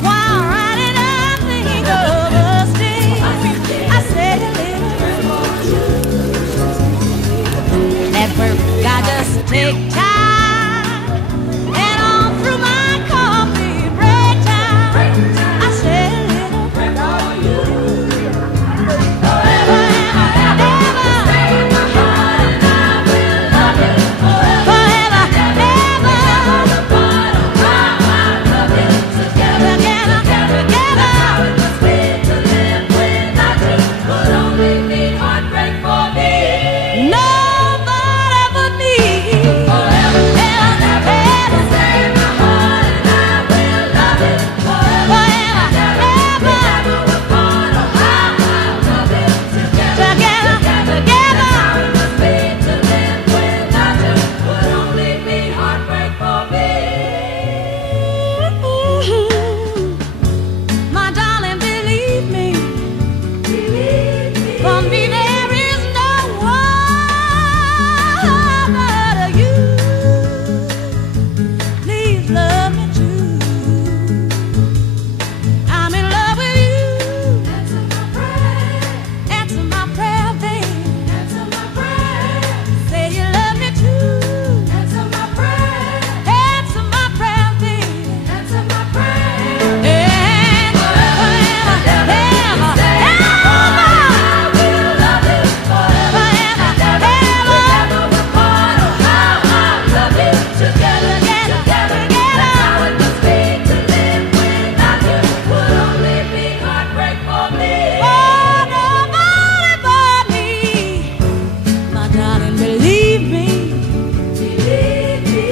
while riding, I think of us days. I said, at work, I just take time, and on through my coffee break time, I said,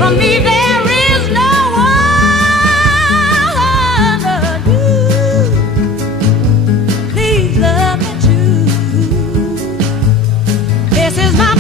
for me there is no one but you. Please love me too. This is my